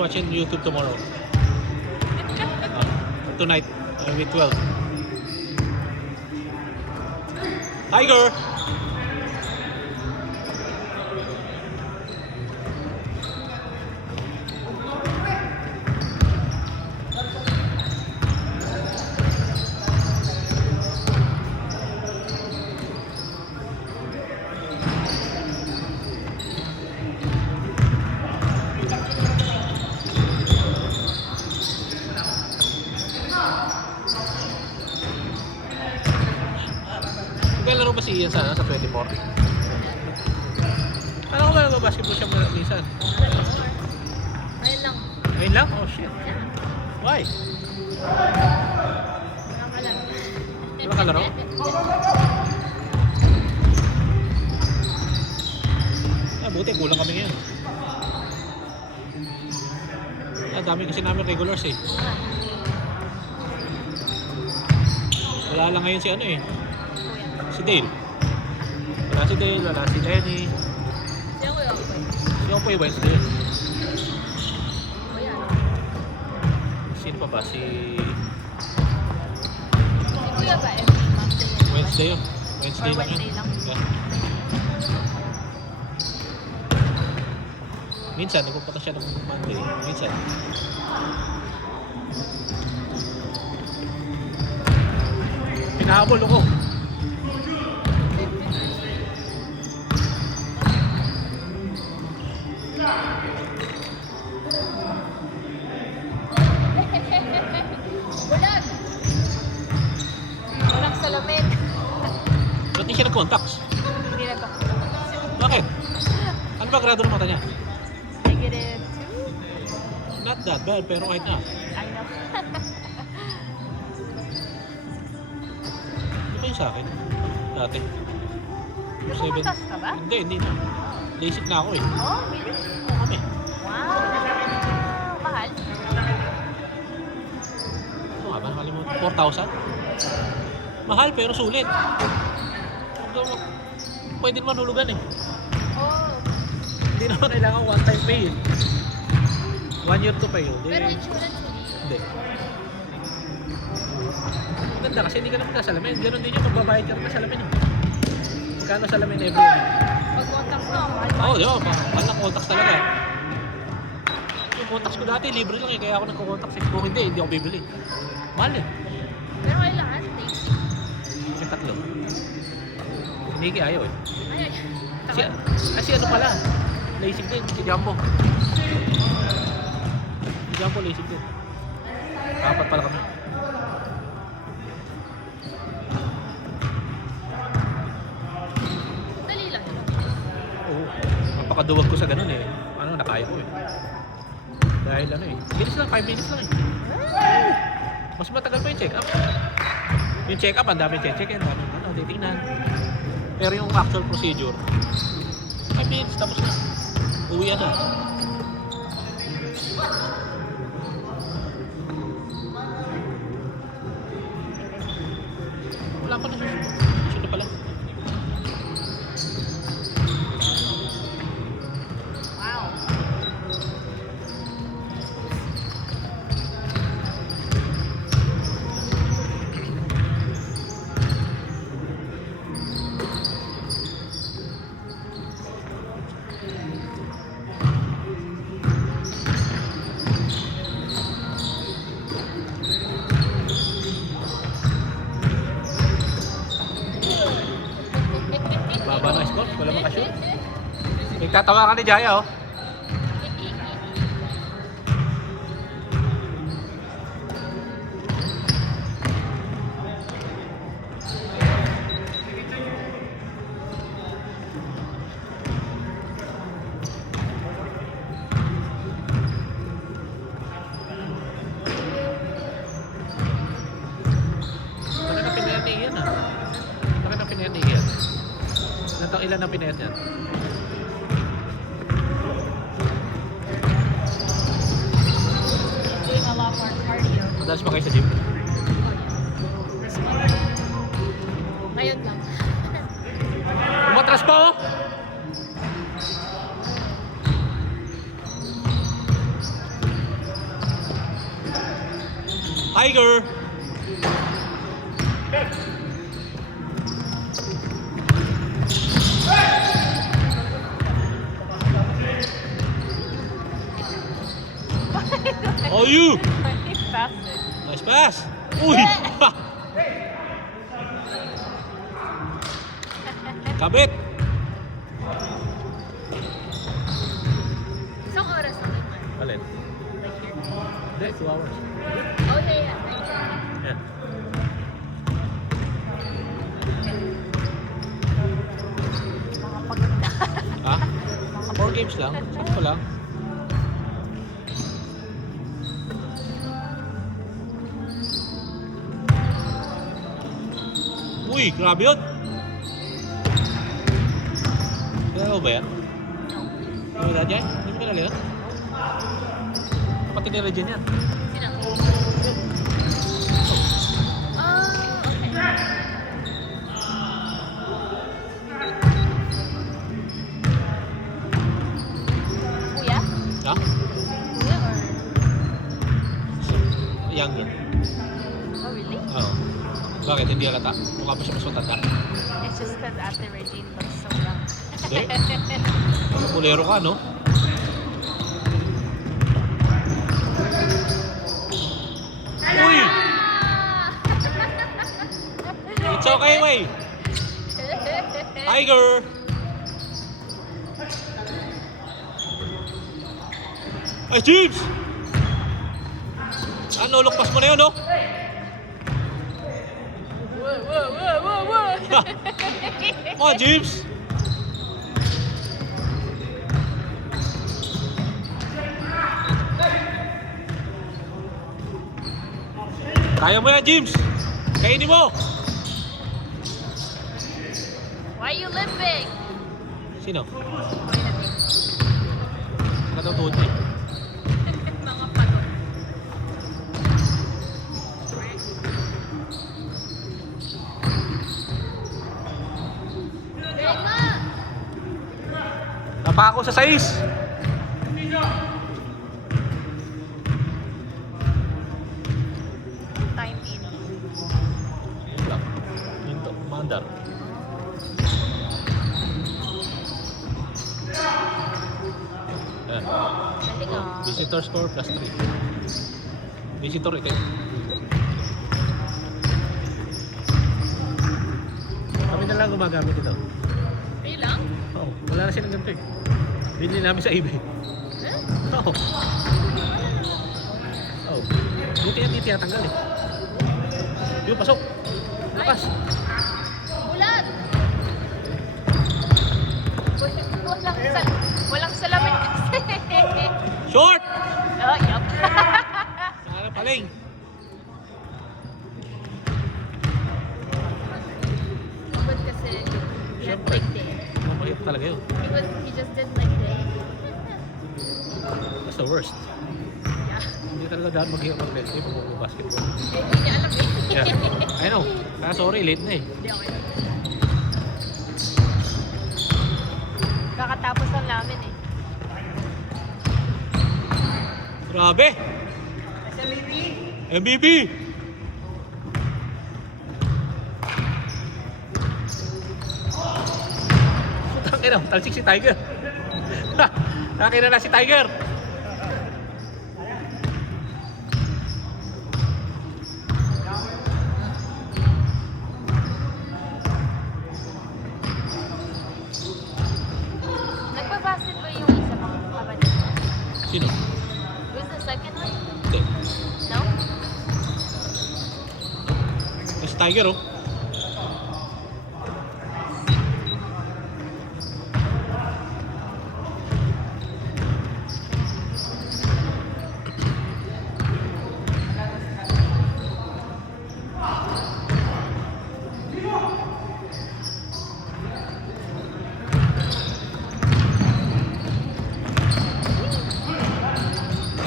watching YouTube tomorrow. Tonight, with 12. Tiger! Naglalaro ba si Ian sana sa 24? Alam ko ba nag-basketball siya minsan? Ayun lang. Ngayon lang? Oh shit. Why? Wala ka lang. Di ba kalaro? Buti kulang kami ngayon. Dami kasi namin regulars eh. Wala lang ngayon si ano eh. Si Dale. Wala si Dale, wala si Lenny. Si ako yung Si Opoy Wednesday. Ayan. Sino pa ba? Si Si Kuya ba? Every Monday. Wednesday yun. Wednesday Or lang yun. Wednesday lang. Yeah. Minsan, nagpupunta siya ng Monday. Minsan. Pinahabol ako. Bulag! Walang salamin. Ba't di siya nag-contacts? Hindi na to. Bakit? Ano ba grado ng mata niya? Negative 2. Not that bad, pero kahit na. I know. Di ba yung sa akin? Dati. Nagpupuntas ka ba? Hindi na. Basic na ako eh. Oh, really? Oo kami. Wow! Mahal? Ano nga ba? Nakalimutan. 4,000? Mahal pero sulit. Pwede naman hulugan eh. Oh. Hindi naman kailangan one time pay eh. 1 year to pay yun. Pero insurance Hindi. Maganda kasi hindi ka naman kasalamin. Ganon din yung magbabayad ka naman salamin eh. Magkano salamin every year? pag contact mo, mahal Oo, di ba? Mahal ng contacts talaga. Yung contacts ko dati, libre lang eh. Kaya ako nagko-contacts eh. Kung hindi ako bibili. Mahal eh. Pero kailangan, basic. May tatlo. Si Nikki ayaw eh. Ay, Si, kasi ano pala, lasik din, si Jumbo. Si Jumbo lasik din. Apat pala kami. dali lang. Oo. Napakaduwag ko sa ganun eh. Ano, nakaya ko eh. Dahil ano eh. Bilis lang, 5 minutes lang eh. Mas matagal pa yung check-up. Yung check-up, ang dami check-check eh. Ang dami ano, titingnan. Pero yung actual procedure, 5 minutes, tapos na. Uwi na. Wala pa na. Sino pa lang? Wow. Baba na score, wala makashoot. Nagtatawa ka ni Jaya oh. Laki na pinayat ni Ian ah. Laki na pinayat ni Ian. Ilan na pinayat niyan? Doing a lot more cardio. Madalas pa kayo sa gym? This month. Ngayon lang. Umatras pa oh! Tiger! Oh, you! He passed it. Nice pass! Uy! Kabit! Isang oras na naman. Alin? Like here. Hindi, 2 hours. Oh, yeah, yeah. Right. Yan. Makapaganda. Ha? 4 games lang? Sakto lang. Uy, grabe yun! Kaya ba yan? Ano ba yan? Hindi mo kinala yun? Kapatid ni Regine yan. Sino? Oh, okay. Kuya? Ha? Kuya or... Younger. Oh, really? Oo. Bakit? Hindi halata? Mukha pa siya mas matanda. It's just that Ate Regine looks so young. Hindi? Bulero ka, no? Uy! It's okay, Way! Tiger! Ay, James! Ano, lukpas mo na yun, no? Whoa, whoa, whoa, whoa, whoa! Come on, James! Kaya mo yan, James! Kainin mo! Why are you limping? Sino? Nakatutuod na eh. Mga pato. Galing nga! Napako sa 6! Time in. Yun lang. Yun to. Mandar. Ayan. Galing ah. Visitor score plus 3. Visitor ito. Kami na lang gumagamit ito. Kayo lang? Oo. Wala na silang ganito eh. Binili namin sa eBay. Huh? Oo. Oo. Buti yan hindi tinatanggal eh. Yung pasok. Lakas. Ulan! Walang salamin kasi. Short! Oh, yup. Sana paling. But kasi, he had Siyempre. like it. Mabait talaga yun. He just didn't like it. That's the worst. Yeah. Hindi talaga dahil mag-hirap ng lente pag basketball. Eh, hindi niya alam eh. Yeah. I know. Kaya sorry, late na eh. Hindi ako yun. Kakatapos lang namin eh. Grabe! MVP! Tangina, talsik si Tiger. Tangina na si Tiger. Nagpa-basket ba yung isa pang kapatid? Sino? Who's the second one? Hindi. No? Si Tiger oh.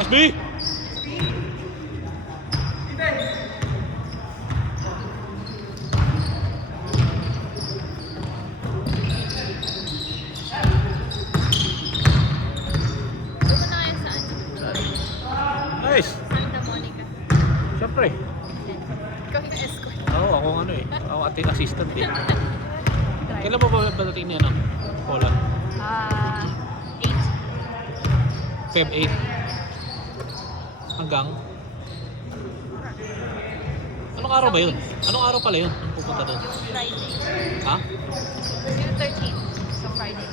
SB! Doon na kayo saan? Nice! Santa Monica. Siyempre. Siyempre. Ikaw yung escort. Oo, ako ang ano eh. Ako ating assistant eh. Drive. Kailan mo ba badating niya, no? Poland? 8. Feb 8. Hanggang? Anong araw ba yun? Anong araw pala yun? Ang pupunta doon? Yung Friday. Ha? Yung 13. So Friday.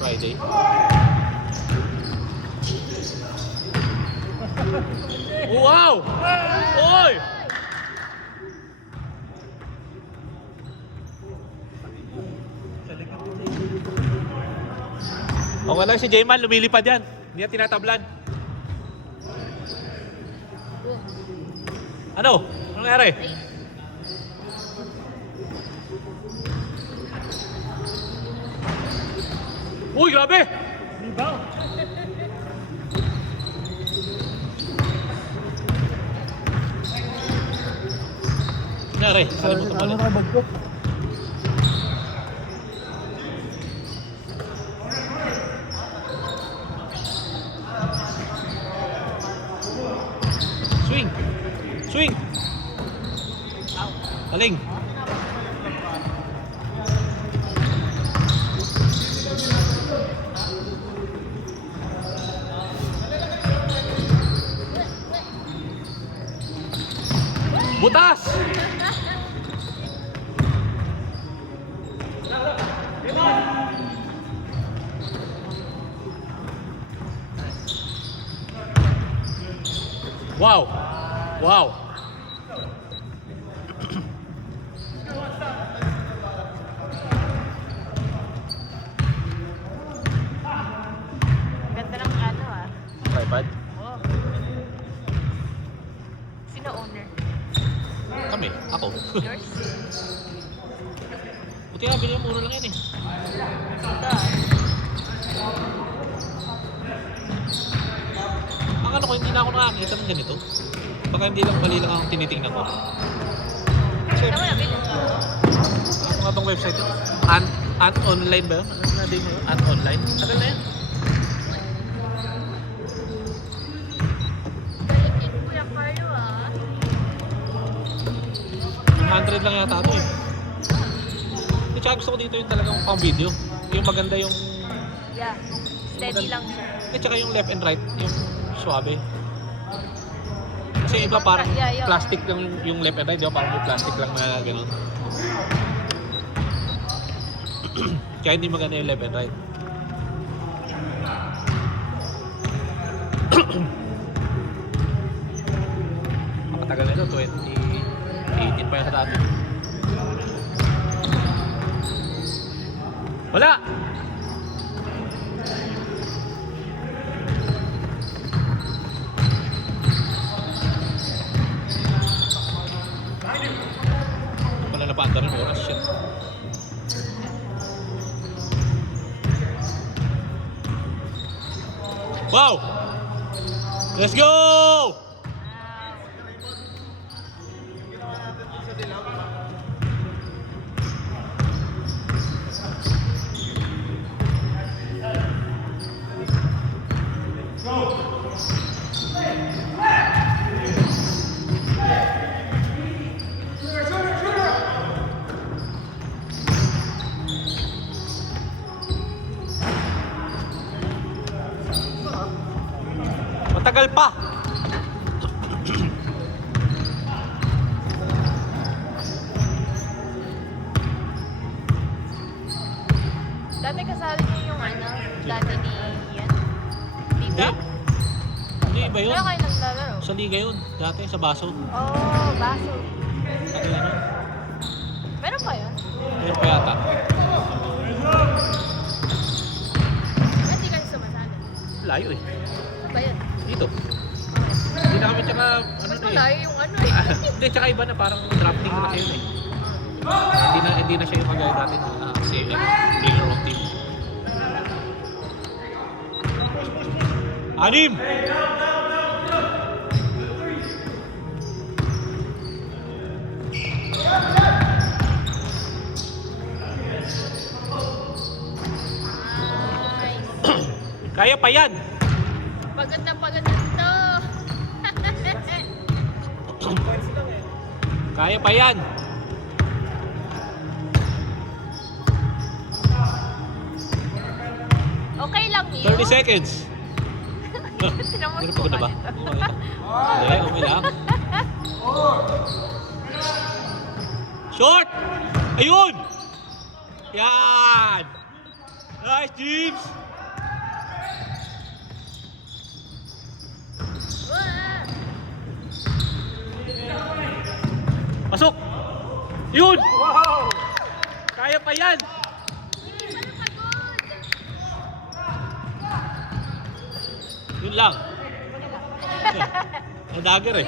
Friday? Wow! Oy! Okay lang si Jayman, lumilipad yan. Hindi yan tinatablan. Boom. Ano? Anong nangyari? Ay. Uy, grabe! Nangyari? Salimutan mo lang. bag ko? Swing! Swing! Aling! Butas! Wow! Wow! Ganda ng ano ah. Tripod? Oh. Sino owner? Kami. Ako. Yours? Buti nga, bilhin mo muna lang yan eh. Ito ah. Ang ano ko, hindi na ako nakakita ng ganito. Baka hindi lang mali lang ang tinitingnan ko. Kasi, Tama na, bilhin. ano nga bang website yun? Online ba yun? Ano na din yun? Online? Tagal na yan. Galing yun, Kuya Carlo ah. 100 lang yata ito eh. At saka gusto ko dito yung talagang pang video. Yung maganda yung... Yeah. Steady lang siya. At saka yung left and right, yung suabe. Kasi yung iba parang Yeah. plastic lang yung left and right, di ba? Parang may plastic lang na gano'n. Kaya hindi maganda yung left and right. Matagal na ito, 2018 pa yan sa dati. Wala! Wala na pa anda rin oras siya. Wow! Let's go! Matagal pa! Dati kasali niyo yung ano, dati ni Ian. Dito? Eh? Hindi, iba yun. Kaya kayo naglalaro? Sa liga yun, dati sa baso. Oh, baso. Tagal na yun. Meron pa yun? Meron pa yata. Hindi kayo sumasali. Layo eh. Ano ba yun? Dito. Hindi na kami tsaka, ano Mas na eh. malayo yung ano eh. Hindi, tsaka iba na parang drafting na kayo eh. Hindi na siya yung kagaya dati na kasi player of team. Anim! Nice. Kaya pa yan! Pagod na to. Kaya pa yan. Okay lang yun. 30 seconds. Tinan mo Pagod na ba? ito. Hindi, okay lang. Short! Ayun! Yan! Nice, James! Pasok! Yun! Wow! Kaya pa yan! Yun lang. Ang dagger eh.